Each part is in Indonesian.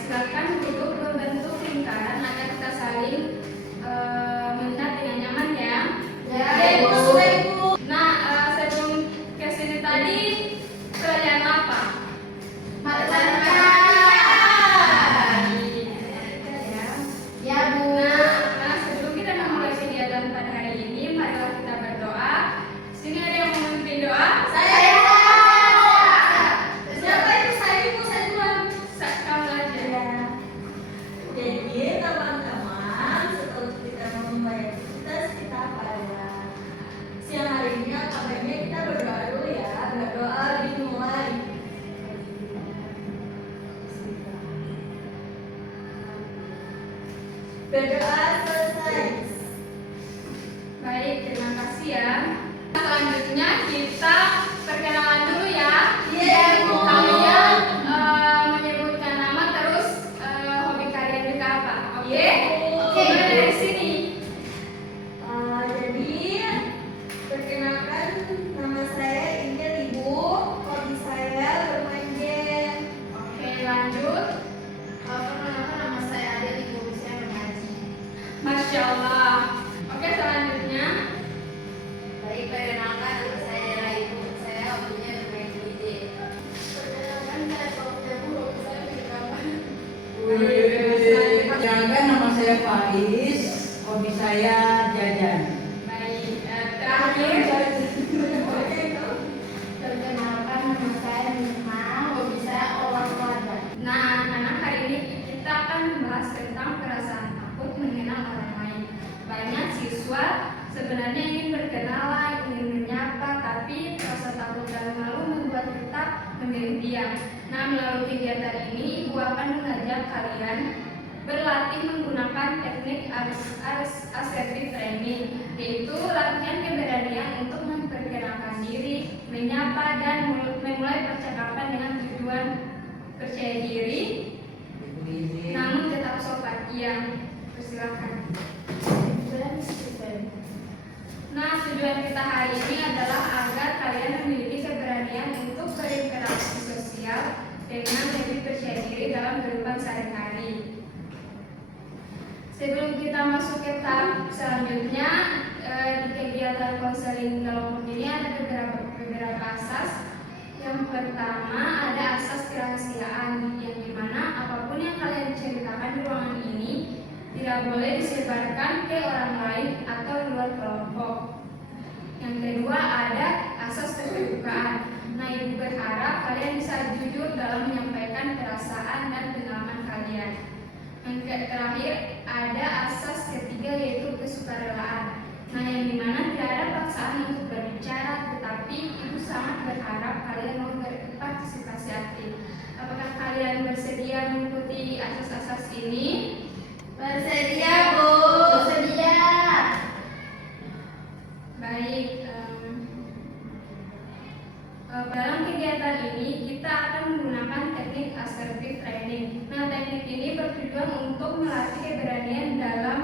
Silakan duduk membentuk lingkaran agar kita saling melihat dengan nyaman ya. Ya, Ibu. Nah, sebelum ke sini tadi pelajaran apa? Ya, Bu. Nah, sebelum kita memulai kegiatan pada hari ini, marilah kita berdoa. Sini ada yang mau memimpin doa? Saya. Siapa itu? Saya, Ibu. Saya duluan. Kamu aja. Jadi teman-teman, setelah kita membayar aktivitas kita pada siang hari ini, kabarnya kita berdoa dulu ya. Berdoa dimulai. Berdoa selesai. Baik, terima kasih ya. Selanjutnya kita perkenalan dulu ya. Iya, Bu. Kalian menyebutkan nama terus hobi kalian juga apa? Oke? Iya, Bu. Oke, mulai dari sini. Jadi, perkenalkan nama saya Indah, Ibu. Hobi saya bermain game. Oke, lanjut. Perkenalkan nama saya Adel, Ibu. Saya mengaji. Masya Allah. Oke, selanjutnya. Baik, perkenalkan nama saya Raibu. Saya hobinya bermain DJ. Perkenalkan saya Sofia, Bu. Hobi saya bikin gambar. Perkenalkan nama saya Faiz, hobi saya jajan. Baik, terakhir. Perkenalkan nama saya Nisma. Hobi saya olahraga. Nah, anak-anak, hari ini kita akan membahas tentang perasaan takut mengenal orang lain. Banyak siswa sebenarnya ingin berkenalan, ingin menyapa, tapi rasa takut dan malu membuat kita memilih diam. Nah, melalui kegiatan ini, Ibu akan mengajak kalian berlatih menggunakan teknik assertive training, yaitu latihan keberanian untuk memperkenalkan diri, menyapa, dan memulai percakapan dengan tujuan percaya diri, namun tetap sopan. Iya, persilakan. Nah, tujuan kita hari ini adalah agar kalian memiliki keberanian untuk berinteraksi sosial dengan lebih percaya diri dalam kehidupan sehari-hari. Sebelum kita masuk ke tahap selanjutnya, di kegiatan konseling kelompok ini ada beberapa asas. Yang pertama ada asas kerahasiaan, yang dimana apapun yang kalian ceritakan di ruangan ini tidak boleh disebarkan ke orang lain atau luar kelompok. Yang kedua ada asas keterbukaan. Nah, Ibu berharap kalian bisa jujur dalam menyampaikan perasaan dan pengalaman kalian. Yang terakhir ada asas ketiga, yaitu kesukarelaan. Nah, yang dimana tidak ada paksaan untuk berbicara, tetapi Ibu sangat berharap kalian mau berpartisipasi aktif. Apakah kalian bersedia mengikuti asas-asas ini? Bersedia, Bu. Bersedia. Baik, dalam kegiatan ini kita akan menggunakan teknik assertive training. Nah, teknik ini bertujuan untuk melatih keberanian dalam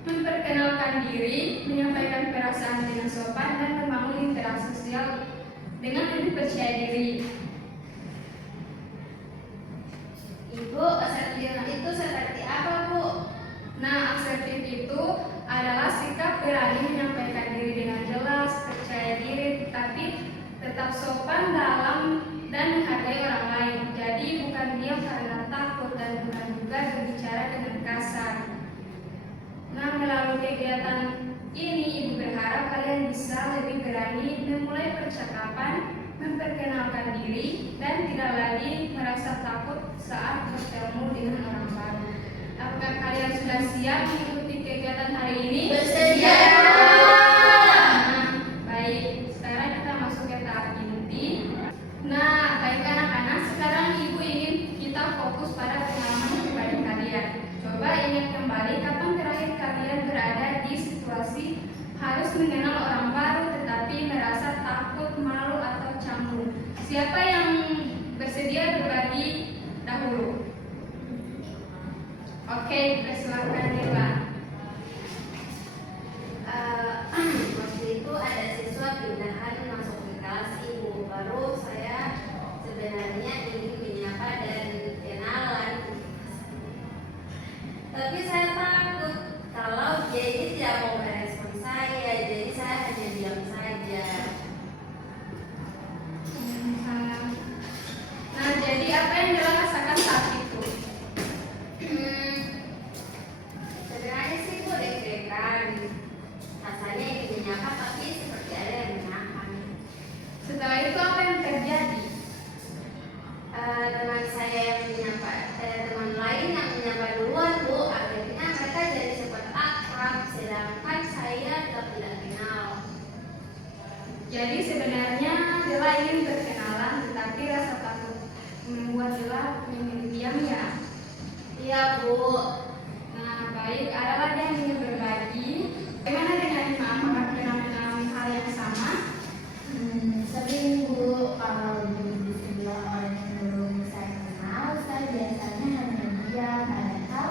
memperkenalkan diri, menyampaikan perasaan dengan sopan, dan membangun interaksi sosial dengan lebih percaya diri. Ibu, asertif itu seperti apa, Bu? Nah, asertif itu adalah sikap berani menyampaikan diri dengan jelas, percaya diri, tetapi tetap sopan dalam dan menghargai orang lain. Jadi bukan diam karena takut, dan bukan juga dengan kasar. Nah, melalui kegiatan ini, Ibu berharap kalian bisa lebih berani memulai percakapan, memperkenalkan diri, dan tidak lagi merasa takut saat bertemu dengan orang baru. Apakah kalian sudah siap mengikuti kegiatan hari ini? Bersedia. Nah, baik. Sekarang kita masuk ke tahap inti. Nah, baik anak-anak, sekarang Ibu ingin kita fokus pada pengalaman pribadi kalian. Coba ingat kembali kapan terakhir kalian berada di situasi harus mengenal orang baru tetapi merasa takut, malu, atau canggung. Siapa yang bersedia berbagi dahulu? Oke, persilakan Dewa. Waktu itu ada siswa pindahan masuk ke kelas Ibu. Baru saya sebenarnya ingin menyapa dan kenalan, tapi saya takut kalau dia ini tidak mau merespon saya, jadi saya hanya diam saja. Nah, jadi apa yang Dewa rasakan saat itu? Sebenarnya sih itu deg-degan, rasanya ingin menyapa tapi seperti ada yang menahan. Setelah itu apa yang terjadi? Teman saya yang menyapa, teman lain yang menyapa duluan Bu, akhirnya mereka jadi cepat akrab, sedangkan saya tetap tidak kenal. Jadi sebenarnya Dewa ingin berkenalan, tetapi rasa takut membuat Dewa ingin diam ya. Iya Bu. Nah, baik. Ada lagi yang ingin berbagi? Bagaimana dengan Ima? Apakah pernah mengalami hal yang sama? Sering Bu, kalau di sebelah orang yang belum saya kenal, saya biasanya hanya diam, padahal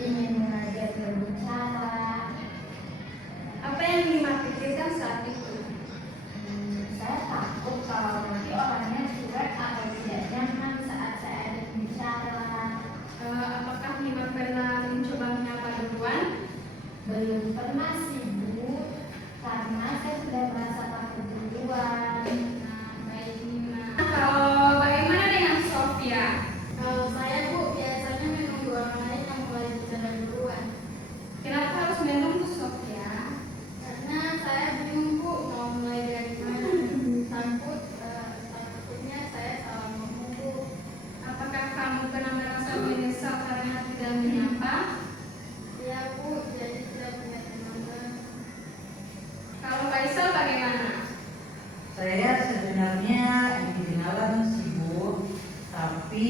ingin mengajak berbicara. Apa yang Ima pikirkan saat itu? Saya takut kalau nanti orangnya cuek atau tidak nyaman saat saya ada bicara. Apakah Ima pernah mencoba menyapa duluan? Belum pernah sih Bu, karena saya sudah merasa takut duluan. Nah, baik Ima. Kalau bagaimana dengan Sofia? Kalau saya Bu, biasanya menunggu orang lain yang mulai bicara duluan. Kenapa harus menunggu Sofia? Karena saya bingung Bu, mau mulai dari mana. Takutnya saya salah ngomong Bu. Apakah kamu pernah merasa menyesal karena tidak menyapa? Iya Bu, jadi tidak punya teman. Kalau Faisal bagaimana? Saya sebenarnya ingin kenalan sih Bu, tapi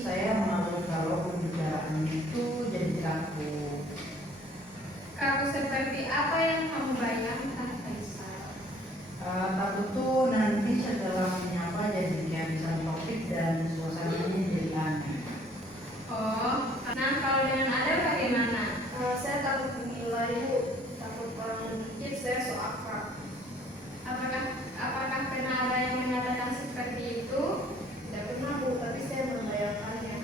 saya malu kalau pembicaraan itu jadi takut. Kamu seperti apa yang kamu bayangkan, Faisal? Takut tuh nanti setelah menyapa jadi kehabisan topik dan suasananya jadi aneh. Oh, nah kalau dengan Ada bagaimana? Saya takut dinilai Bu, takut orang dikit saya so akrab. Apakah pernah ada yang mengatakan seperti itu? Tidak pernah Bu, tapi saya membayangkannya.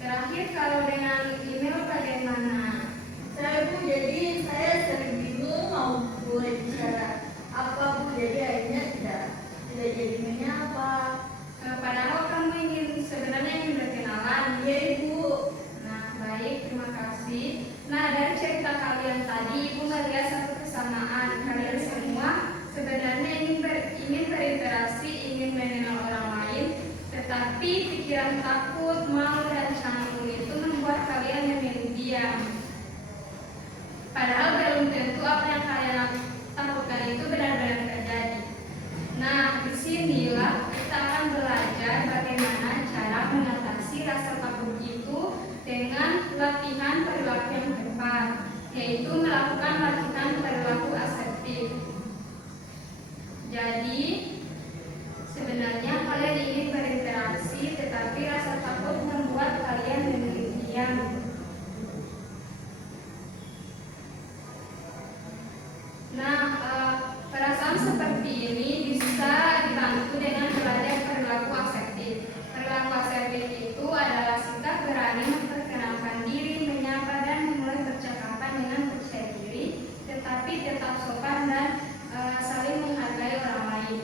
Terakhir kalau dengan email bagaimana? Saya Bu, jadi saya sering bingung mau mulai bicara apa Bu, jadi akhirnya tidak jadi menyapa. Padahal kamu sebenarnya ingin berkenalan. Iya Ibu. Nah, baik, terima kasih. Nah, dari cerita kalian tadi, Ibu melihat satu kesamaan. Kalian semua sebenarnya ingin berinteraksi, ingin mengenal orang lain, tetapi pikiran takut, malu, dan canggung itu membuat kalian memilih diam. Padahal belum tentu apa yang kalian takutkan itu benar-benar terjadi. Nah, disinilah kita akan belajar bagaimana cara mengatasi rasa takut itu dengan latihan perilaku yang tepat, yaitu melakukan latihan perilaku asertif. Jadi, sebenarnya kalian ingin berinteraksi, tetapi rasa takut membuat kalian memilih diam. Nah, perasaan seperti ini bisa dibantu dengan belajar perilaku asertif. Perilaku asertif itu adalah sikap berani memperkenalkan diri, menyapa, dan memulai percakapan dengan percaya diri, tetapi tetap sopan dan saling menghargai orang lain.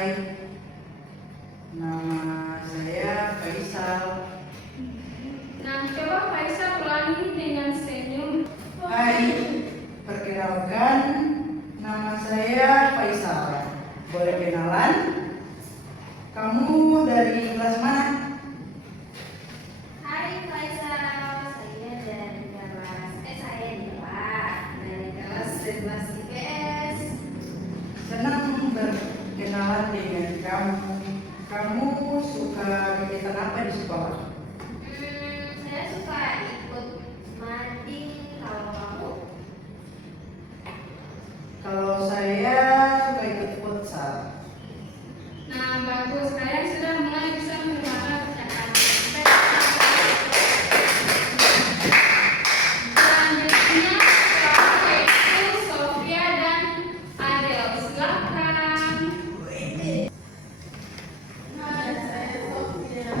Hai, nama saya Faisal. Nah, coba Faisal ulangi dengan senyum. Hai, perkenalkan nama saya Faisal. Boleh kenalan? Kamu dari kelas mana? Hai Faisal, saya dari kelas 11 IPS. Senang berkenalan dengan kamu. Kamu suka kegiatan apa di sekolah? Saya suka ikut mading. Kalau kamu? Kalau saya suka ikut futsal. Nah, bagus. Kalian sudah mulai bisa menggunakan percakapan. Selanjutnya, yaitu Sofia dan Adel. Silakan. Hai, saya Sofia.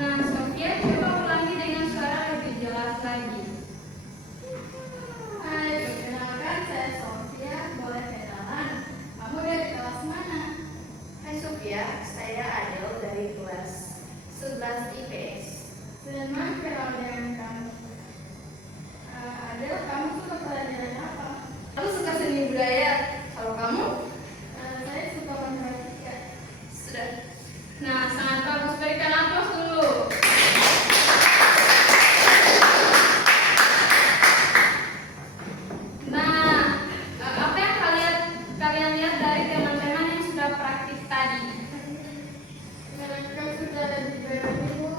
Nah, Sofia, coba ulangi dengan suara lebih jelas lagi. Hai, perkenalkan saya Sofia. Boleh kenalan? Kamu dari kelas mana? Hai Sofia, saya Adel dari kelas 11 IPS. Senang kenal dengan kamu. Adel, kamu suka pelajaran apa? Aku suka seni budaya. Kalau kamu? Saya suka matematika. Sudah. Nah, sangat bagus. Berikan aplaus dulu. Nah, apa yang kalian lihat dari teman-teman yang sudah praktik tadi? Mereka sudah lebih berani, Bu.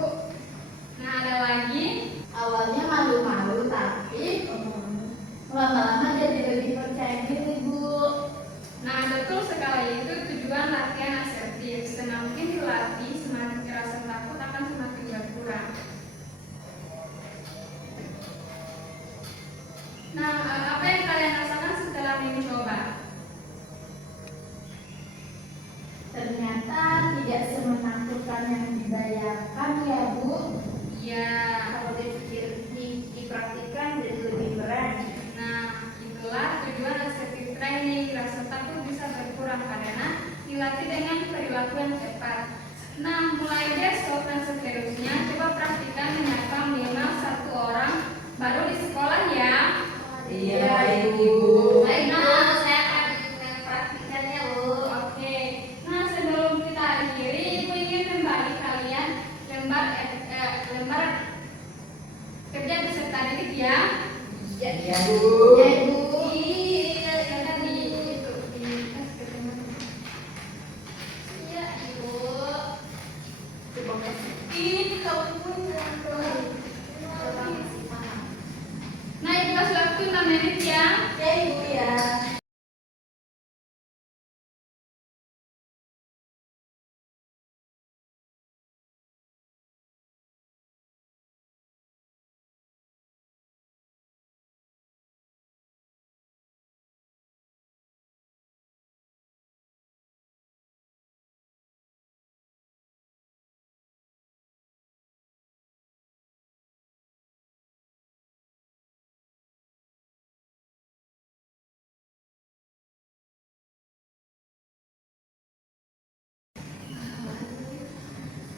Nah, ada lagi. Awalnya malu-malu, tapi lama-lama jadi lebih percaya diri, Bu. Nah, betul sekali, itu tujuan latihan asertif. Semakin dilatih, semakin rasa takut akan semakin berkurang. Nah, apa yang kalian rasakan setelah mencoba? Ternyata tidak semenakutkan yang dibayangkan ya, Bu. Ya, Kalau dipraktikkan jadi lebih berani. nah itulah tujuan asertif training. Rasa takut bisa berkurang karena dilatih dengan perilaku yang tepat. Nah, mulai besok dan seterusnya, coba praktikkan menyapa minimal 1 orang baru di sekolah ya. Iya, baik Ibu. Baik, Bu, saya akan mempraktikannya, Bu. Oke. Nah, sebelum kita akhiri, Ibu ingin membagi kalian lembar kerja beserta didik ya. Iya, Bu. Ya, Ibu. Iya, tadi itu di ketemu. Iya, Ibu. Terima kasih. Kamu pun jangan Nah, Ibu kasih waktu 6 menit ya. Ya, Ibu ya.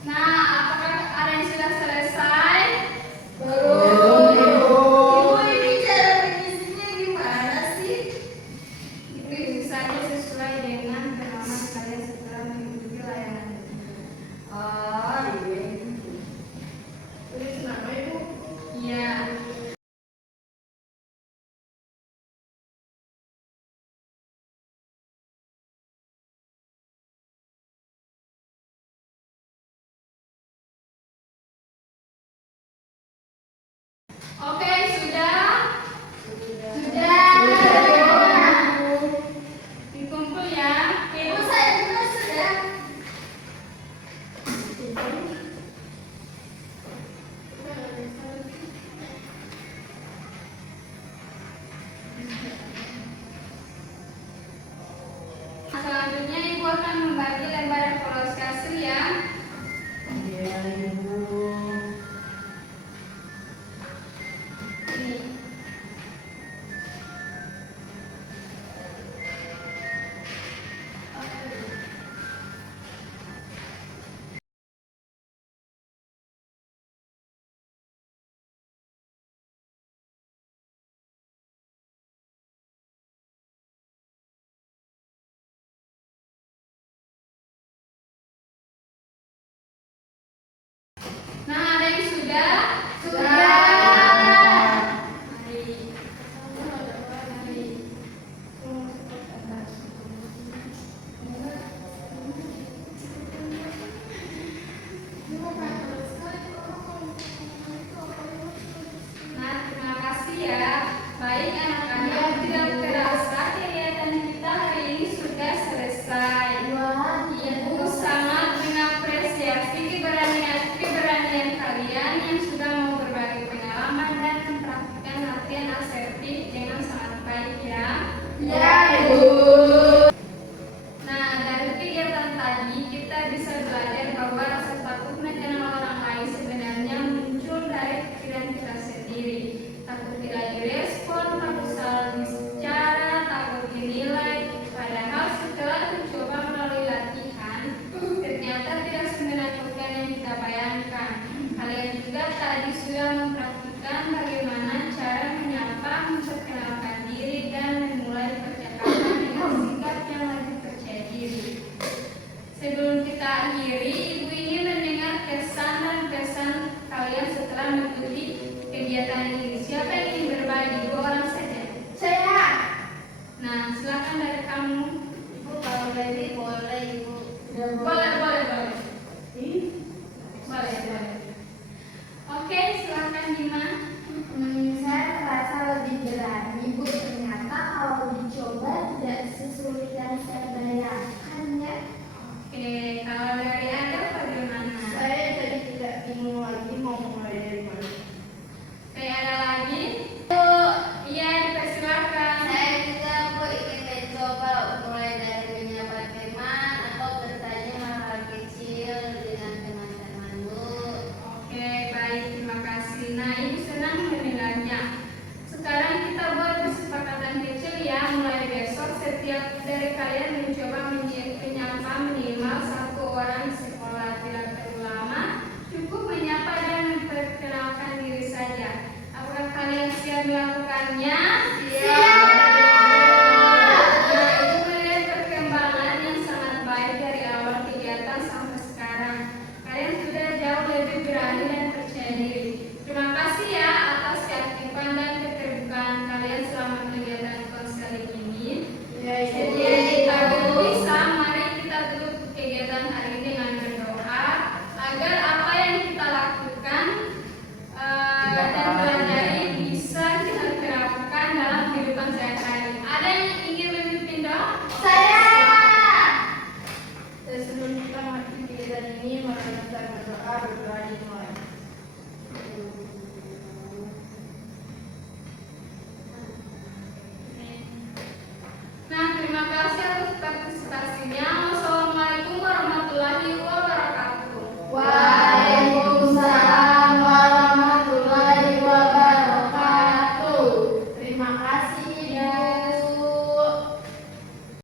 Nah, apakah ada yang sudah selesai? Belum, Ibu. Ibu, ini cara mengisinya gimana sih? Itu isi saja sesuai dengan pengalaman kalian setelah mengikuti layanan. Oh, iya. Tulis nama Ibu. Iya. Oke, sudah. Dikumpul ya. Ibu, saya juga sudah. Selanjutnya Ibu akan membagi lembar evaluasi hasil ya. Iya, Ibu. Ini. boleh nih, boleh Ibu. Boleh. Oke, silakan Dima. Saya merasa lebih berani, Bu. Ternyata kalau dicoba tidak sesulit yang saya bayangkan ya. Oke, kalau dari Anda bagaimana? Saya jadi tidak bingung lagi mau mulai dari mana. Kayak ada lagi? Iya, dipersilakan. Saya juga Bu ingin mencoba mulai dari menyapa teman atau bertanya hal-hal kecil dengan teman-teman Bu. Oke, baik, terima kasih. Nah, Ibu senang mendengarnya. Sekarang kita buat kesepakatan kecil ya. Mulai besok setiap dari kalian mencoba menyapa minimal satu orang di sekolah. Tidak perlu lama, cukup menyapa dan memperkenalkan diri saja. Apakah kalian siap melakukannya? Siap. Nah, itu melihat perkembangan yang sangat baik dari awal kegiatan sampai sekarang. Kalian sudah jauh lebih berani dan percaya diri. Terima kasih ya atas keaktifan dan keterbukaan kalian selama kegiatan konseling ini. Jadi agar bisa, mari kita tutup kegiatan hari ini dengan berdoa agar apa yang kita lakukan dan pelajari bisa kita terapkan dalam kehidupan sehari-hari. Ada yang ingin memimpin doa? Sebelum kita mengakhiri kegiatan ini, mari kita berdoa